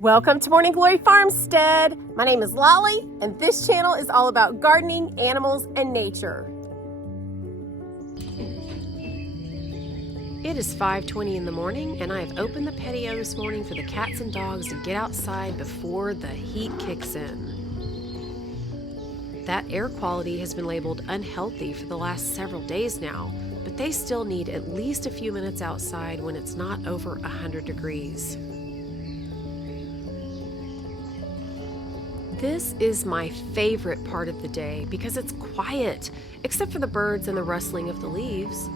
Welcome to Morning Glory Farmstead. My name is Lolly, and this channel is all about gardening, animals, and nature. It is 5:20 in the morning, and I have opened the patio this morning for the cats and dogs to get outside before the heat kicks in. That air quality has been labeled unhealthy for the last several days now, but they still need at least a few minutes outside when it's not over 100 degrees. This is my favorite part of the day because it's quiet, except for the birds and the rustling of the leaves.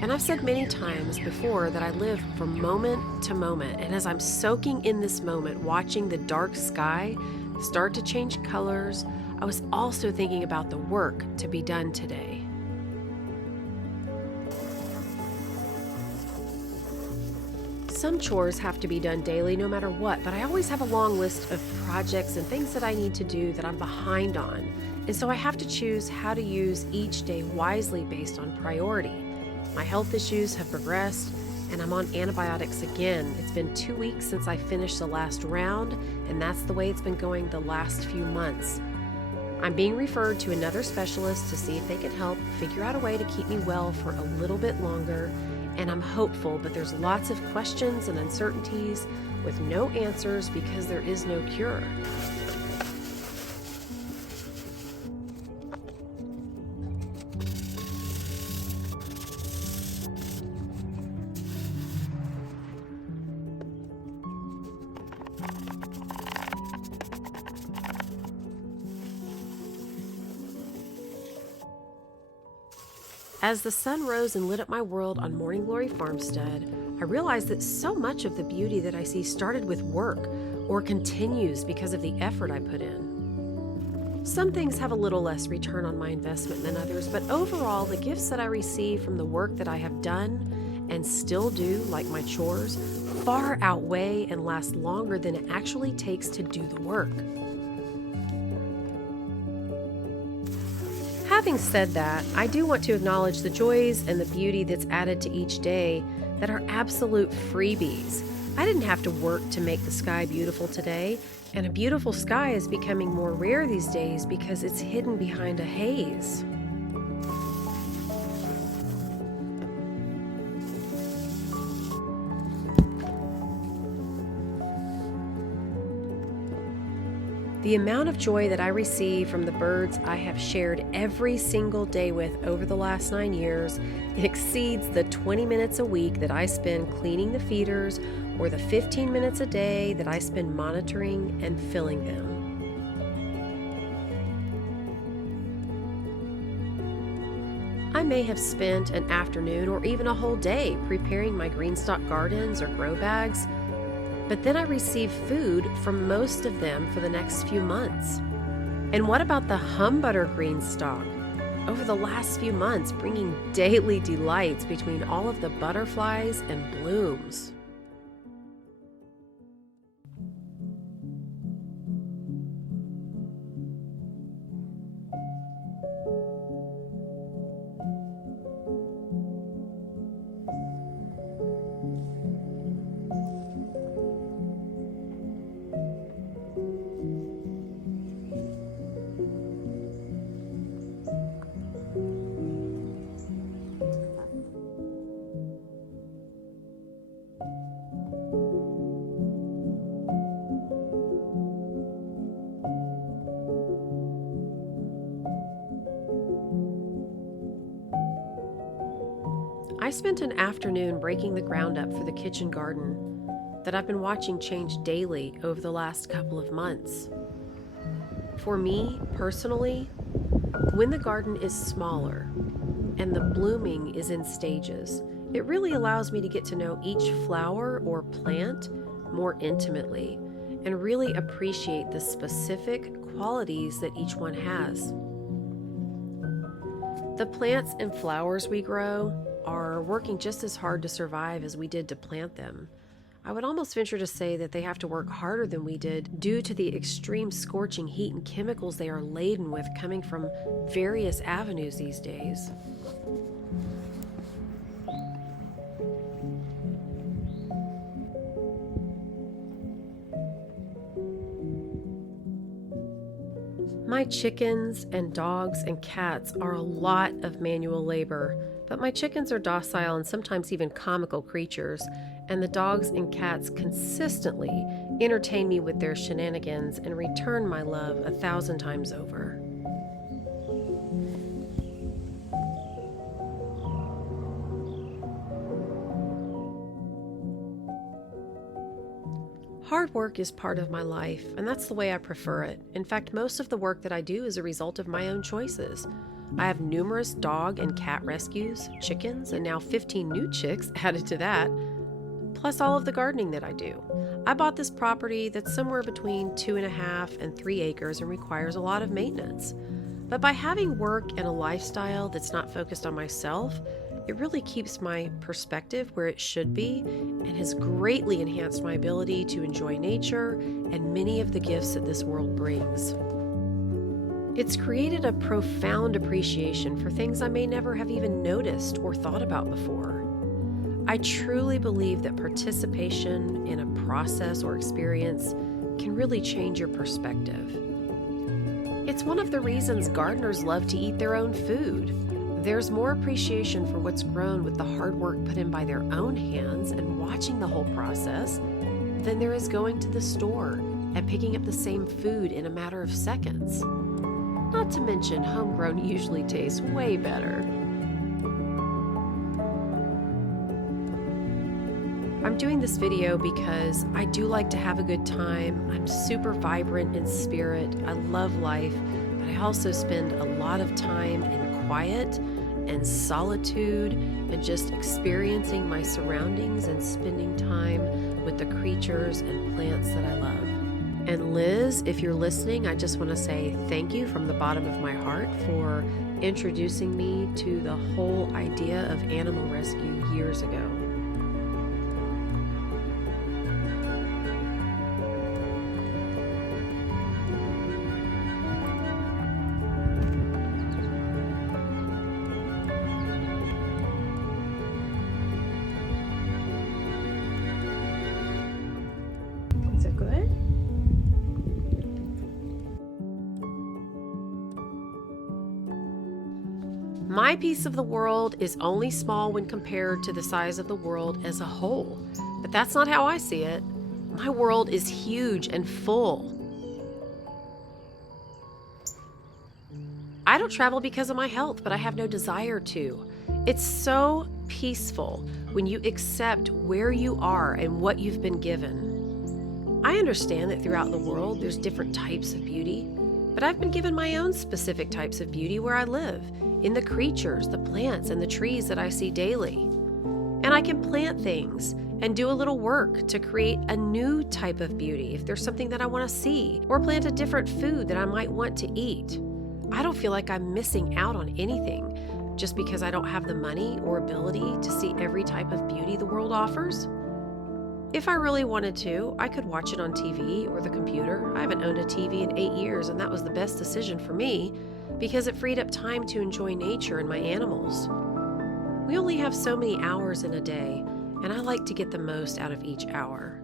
And I've said many times before that I live from moment to moment, and as I'm soaking in this moment, watching the dark sky start to change colors, I was also thinking about the work to be done today. Some chores have to be done daily no matter what, but I always have a long list of projects and things that I need to do that I'm behind on. And so I have to choose how to use each day wisely based on priority. My health issues have progressed and I'm on antibiotics again. It's been 2 weeks since I finished the last round, and that's the way it's been going the last few months. I'm being referred to another specialist to see if they can help figure out a way to keep me well for a little bit longer. And I'm hopeful, but there's lots of questions and uncertainties with no answers because there is no cure. As the sun rose and lit up my world on Morning Glory Farmstead, I realized that so much of the beauty that I see started with work or continues because of the effort I put in. Some things have a little less return on my investment than others, but overall, the gifts that I receive from the work that I have done and still do, like my chores, far outweigh and last longer than it actually takes to do the work. Having said that, I do want to acknowledge the joys and the beauty that's added to each day that are absolute freebies. I didn't have to work to make the sky beautiful today, and a beautiful sky is becoming more rare these days because it's hidden behind a haze. The amount of joy that I receive from the birds I have shared every single day with over the last 9 years exceeds the 20 minutes a week that I spend cleaning the feeders or the 15 minutes a day that I spend monitoring and filling them. I may have spent an afternoon or even a whole day preparing my GreenStalk Gardens or grow bags, but then I receive food from most of them for the next few months. And what about the humbutter GreenStalk? Over the last few months, bringing daily delights between all of the butterflies and blooms. I spent an afternoon breaking the ground up for the kitchen garden that I've been watching change daily over the last couple of months. For me, personally, when the garden is smaller and the blooming is in stages, it really allows me to get to know each flower or plant more intimately and really appreciate the specific qualities that each one has. The plants and flowers we grow are working just as hard to survive as we did to plant them. I would almost venture to say that they have to work harder than we did due to the extreme scorching heat and chemicals they are laden with coming from various avenues these days. My chickens and dogs and cats are a lot of manual labor, but my chickens are docile and sometimes even comical creatures, and the dogs and cats consistently entertain me with their shenanigans and return my love 1,000 times over. Hard work is part of my life, and that's the way I prefer it. In fact, most of the work that I do is a result of my own choices. I have numerous dog and cat rescues, chickens, and now 15 new chicks added to that, plus all of the gardening that I do. I bought this property that's somewhere between 2.5 and 3 acres and requires a lot of maintenance. But by having work and a lifestyle that's not focused on myself, it really keeps my perspective where it should be and has greatly enhanced my ability to enjoy nature and many of the gifts that this world brings. It's created a profound appreciation for things I may never have even noticed or thought about before. I truly believe that participation in a process or experience can really change your perspective. It's one of the reasons gardeners love to eat their own food. There's more appreciation for what's grown with the hard work put in by their own hands and watching the whole process than there is going to the store and picking up the same food in a matter of seconds. Not to mention, homegrown usually tastes way better. I'm doing this video because I do like to have a good time. I'm super vibrant in spirit. I love life, but I also spend a lot of time in quiet and solitude and just experiencing my surroundings and spending time with the creatures and plants that I love. And Liz, if you're listening, I just want to say thank you from the bottom of my heart for introducing me to the whole idea of animal rescue years ago. Is it good? My piece of the world is only small when compared to the size of the world as a whole, but that's not how I see it. My world is huge and full. I don't travel because of my health, but I have no desire to. It's so peaceful when you accept where you are and what you've been given. I understand that throughout the world there's different types of beauty, but I've been given my own specific types of beauty where I live, in the creatures, the plants, and the trees that I see daily. And I can plant things and do a little work to create a new type of beauty if there's something that I want to see, or plant a different food that I might want to eat. I don't feel like I'm missing out on anything just because I don't have the money or ability to see every type of beauty the world offers. If I really wanted to, I could watch it on TV or the computer. I haven't owned a TV in 8 years, and that was the best decision for me because it freed up time to enjoy nature and my animals. We only have so many hours in a day, and I like to get the most out of each hour.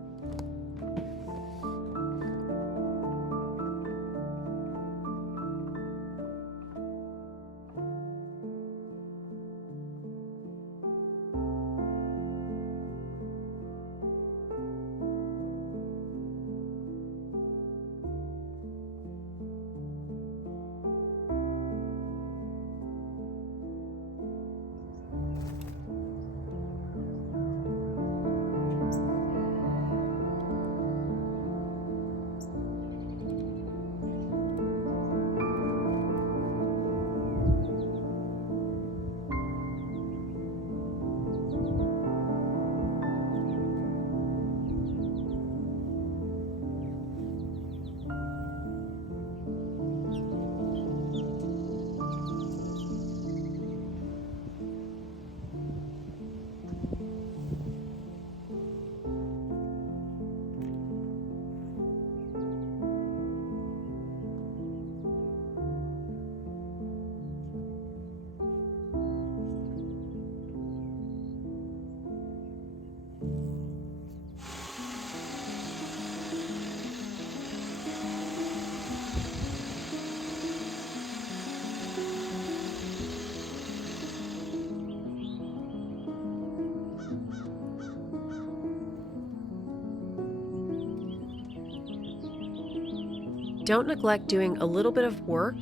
Don't neglect doing a little bit of work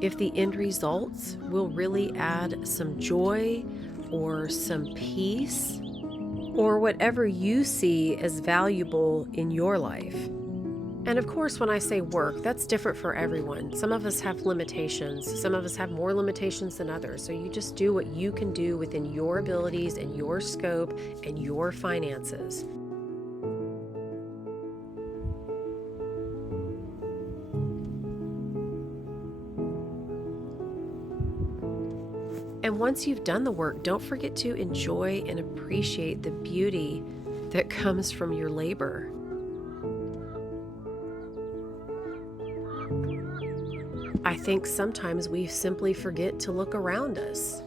if the end results will really add some joy or some peace or whatever you see as valuable in your life. And of course, when I say work, that's different for everyone. Some of us have limitations. Some of us have more limitations than others. So you just do what you can do within your abilities and your scope and your finances. And once you've done the work, don't forget to enjoy and appreciate the beauty that comes from your labor. I think sometimes we simply forget to look around us.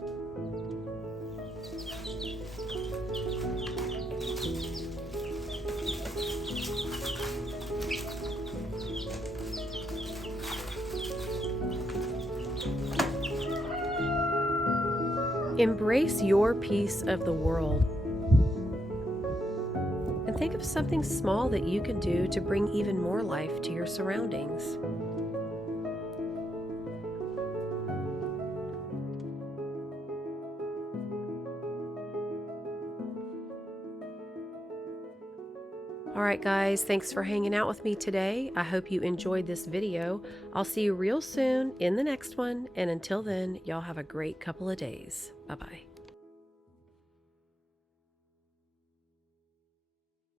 Embrace your piece of the world. And think of something small that you can do to bring even more life to your surroundings. All right, guys, thanks for hanging out with me today. I hope you enjoyed this video. I'll see you real soon in the next one. And until then, y'all have a great couple of days. Bye-bye.